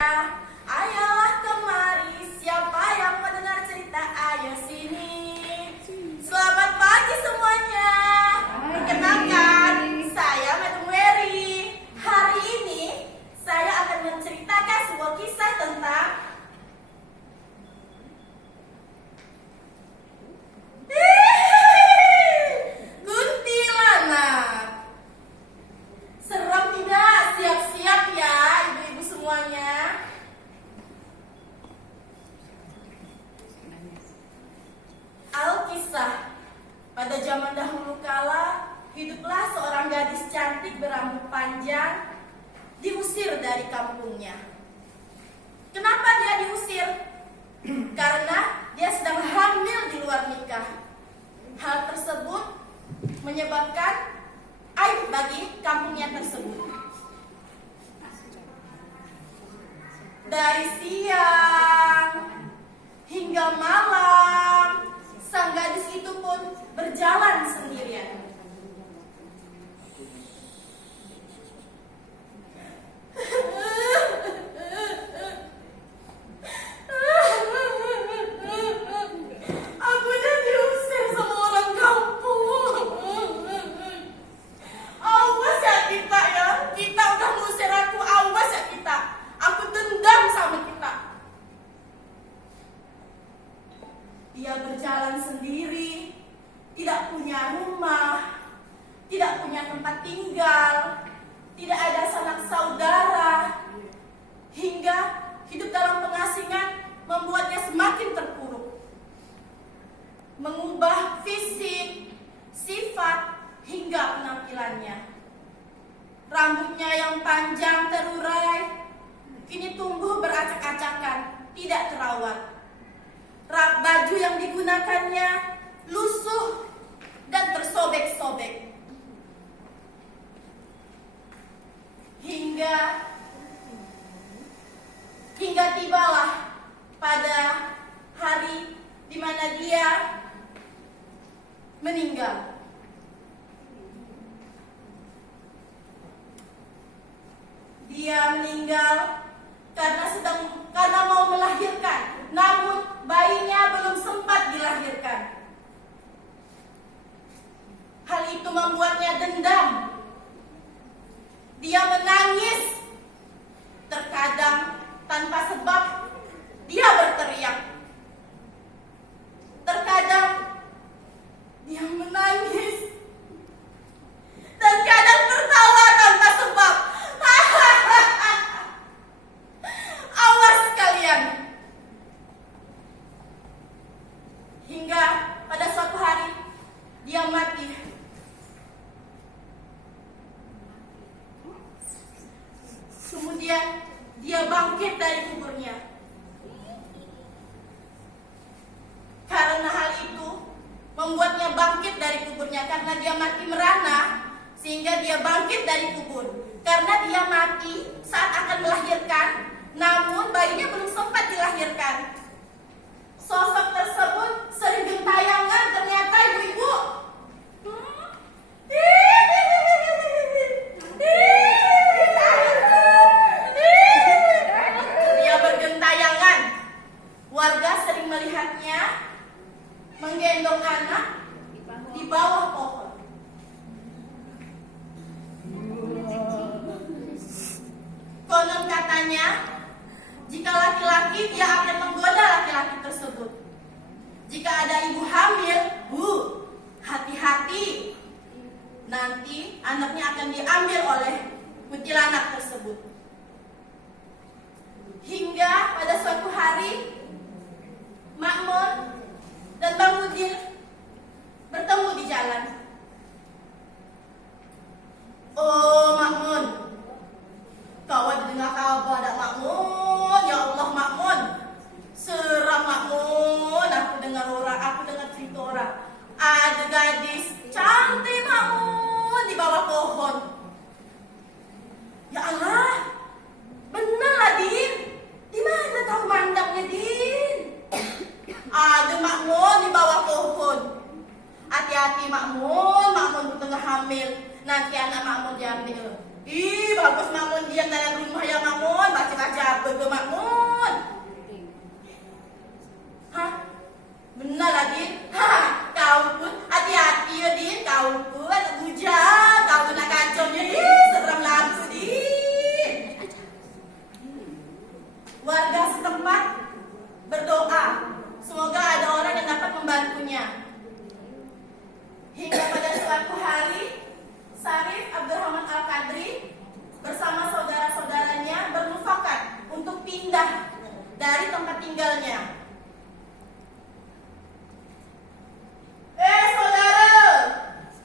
Ayolah kemari, siapa yang mau dengar cerita? Ayo sini. Selamat pagi semuanya. Perkenalkan, saya Madam Wery. Hari ini saya akan menceritakan sebuah kisah tentang kuntilanak. Seram tidak? Siap-siap ya ibu-ibu semuanya. Alkisah. Pada zaman dahulu kala, hiduplah seorang gadis cantik berambut panjang diusir dari kampungnya. Kenapa dia diusir? Karena dia sedang hamil di luar nikah. Hal tersebut menyebabkan aib bagi kampungnya tersebut. Dari siang hingga malam, sang gadis itu pun berjalan sendirian. Aku udah diusir sama orang kampung. Awas ya kita ya. Kita udah ngusir aku. Awas ya kita. Aku dendam sama kita. Dia berjalan sendiri, tidak punya rumah, tidak punya tempat tinggal, tidak ada sanak saudara, hingga hidup dalam pengasingan membuatnya semakin terpuruk. Mengubah fisik, sifat, hingga penampilannya. Rambutnya yang panjang terurai, kini tumbuh beracak-acakan, tidak terawat. Baju yang digunakannya lusuh dan tersobek-sobek. Hingga tibalah pada hari di mana dia meninggal. Dia meninggal karena mau melahirkan, namun bayinya belum sempat dilahirkan. Hal itu membuatnya dendam. Dia menangis. Terkadang tanpa sebab dia berteriak. Terkadang dia menangis. Dan kadang tertawa tanpa sebab. Awas kalian. Hingga pada suatu hari dia mati. Kemudian dia bangkit dari kuburnya. Karena hal itu membuatnya bangkit dari kuburnya, karena dia mati merana, sehingga dia bangkit dari kubur. Karena dia mati saat akan melahirkan, namun bayinya belum sempat dilahirkan. Sosok tersebut sering gentayangan ternyata ibu-ibu. Dia bergentayangan. Warga sering melihatnya menggendong anak di bawah pohon. Konon katanya, jika laki-laki dia akan menggoda laki-laki tersebut. Jika ada ibu hamil, hati-hati. Nanti anaknya akan diambil oleh kuntilanak tersebut. Hingga pada suatu hari, Makmun dan Bang Udin bertemu di jalan. Oh Makmun, kau ada dengar kabar ada Makmun? Ya Allah Makmun, seram Makmun. Aku dengar cerita orang. Ada gadis cantik Makmun di bawah pohon. Ya Allah, benar lah Din. Di mana tahu mandangnya Din? Ada Makmun di bawah pohon. Hati-hati Makmun tengah hamil. Nanti anak Makmun diambil. Ih, bagus Makmun diam dalam rumah ya Makmun. Baca-baca apa ke Makmun. warga setempat berdoa semoga ada orang yang dapat membantunya. Hingga pada suatu hari, Syarif Abdurrahman Al-Qadri bersama saudara-saudaranya bermufakat untuk pindah dari tempat tinggalnya. Saudara,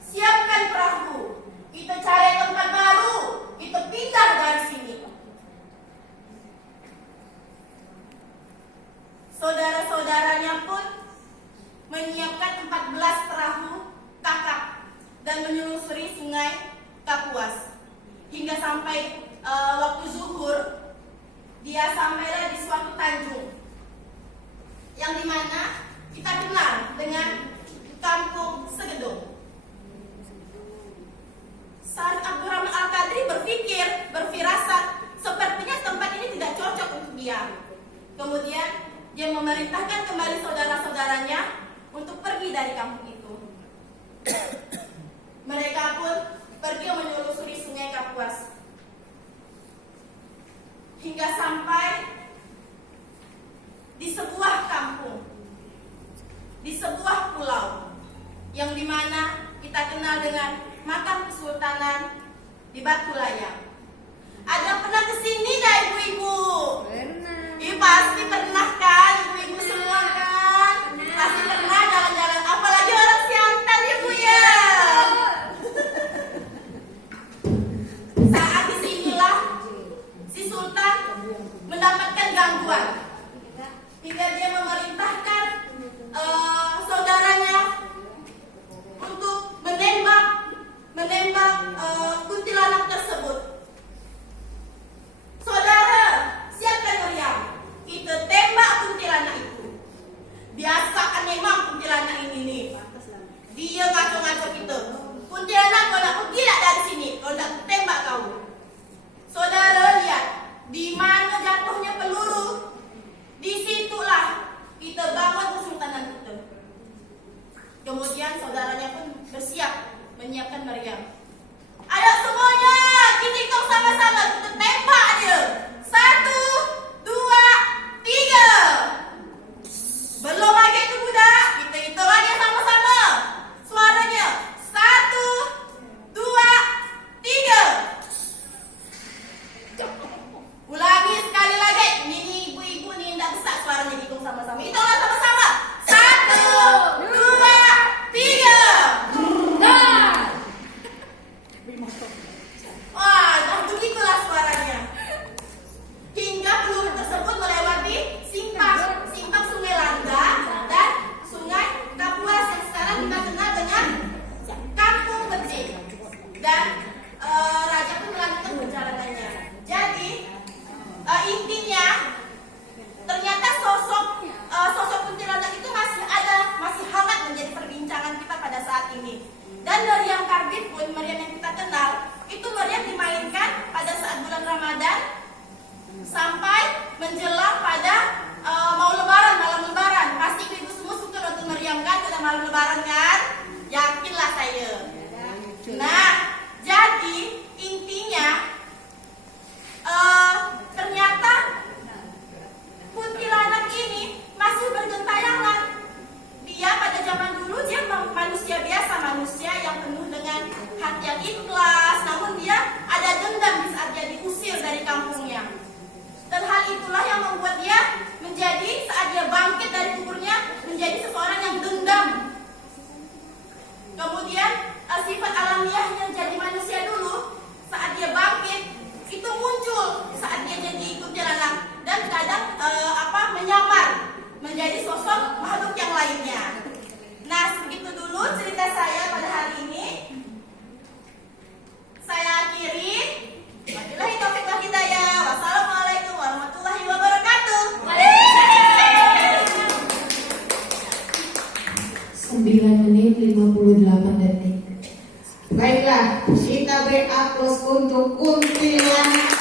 siapkan perahu. Kita cari tempat baru. Kita pindah dari sini. Saudara-saudaranya pun menyiapkan 14 perahu kakap dan menyusuri sungai Kapuas. Hingga sampai waktu zuhur, dia sampailah di suatu tanjung yang dimana kita kenal dengan Kampung Segedung. Syarif Abdurrahman Al-Qadri berfirasat, sepertinya tempat ini tidak cocok untuk dia. Kemudian dia memerintahkan kembali saudara-saudaranya untuk pergi dari kampung itu. Mereka pun pergi menelusuri sungai Kapuas hingga sampai di sebuah kampung, di sebuah pulau yang dimana kita kenal dengan makam kesultanan di Batu Layang. Ada pernah kesini dah ibu-ibu? Pernah. Pasti pernah kan ibu-ibu semua kan? Pasti pernah jalan-jalan, apalagi orang Siantan ibu ya. Saat disinilah si Sultan mendapatkan gangguan hingga dia memerintahkan saudaranya untuk menembak kuntilanak tersebut. Saudara, siapkan meriam. Kita tembak kuntilanak itu. Biasa memang kuntilanak ini nih. Dia ngaco-ngaco kita. Kuntilanak kau nak pergi tak dari sini? Kau nak tembak kau. Saudara lihat, di mana jatuhnya peluru, disitulah kita bangun kesultanan kita. Kemudian saudaranya pun bersiap menyiapkan meriam. Ayo semuanya, kita hitung sama-sama, kita tembak dia. 1, 2, 3. Belum lagi itu budak, kita hitung lagi sama-sama. Suaranya 1, 2, 3. Ulangi sekali lagi. Ini ibu-ibu ni tidak besar suaranya, hitung sama-sama. Hitunglah sama-sama. 1, 2, 3. Wah, dah begitulah suaranya. Hingga peluru tersebut melewati simpang Sungai Langga dan Sungai Kapuas yang sekarang kita kenal dengan Kampung Becik. Dan raja pun melanjutkan perjalanannya. Jadi intinya ternyata sosok kuntilanak itu masih hangat menjadi perbincangan kita pada saat ini. Dan meriam karbit pun, meriam yang kita kenal, itu meriam dimainkan pada saat bulan Ramadan sampai menjelang pada malam lebaran. Pasti ibu semua suka nonton meriam kan pada malam lebaran kan? Yakinlah saya. Nah, jadi intinya ternyata kuntilanak ini masih bergentayangan. Dia pada zaman dulu dia manusia biasa, manusia yang penuh dengan hati yang ikhlas. Namun dia ada dendam di saat dia diusir dari kampungnya. Dan hal itulah yang membuat dia menjadi, saat dia bangkit dari kuburnya, menjadi seseorang yang dendam. Kemudian sifat alamiahnya jadi manusia dulu, saat dia bangkit itu muncul saat dia jadi kuntilanak dan kadang menyamar menjadi sosok makhluk yang lainnya. Nah, segitu dulu cerita saya pada hari ini. Saya akhiri. Wabillahi taufiq wal hidayah. Wassalamualaikum warahmatullahi wabarakatuh. 9 menit 58 detik. Baiklah, kita beri aplaus untuk kuntilanak.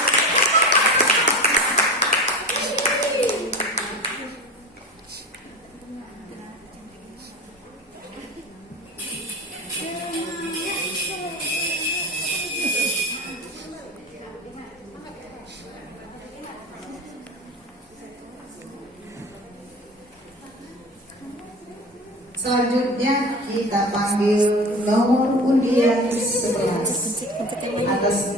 Selanjutnya kita panggil nomor undian 11 atas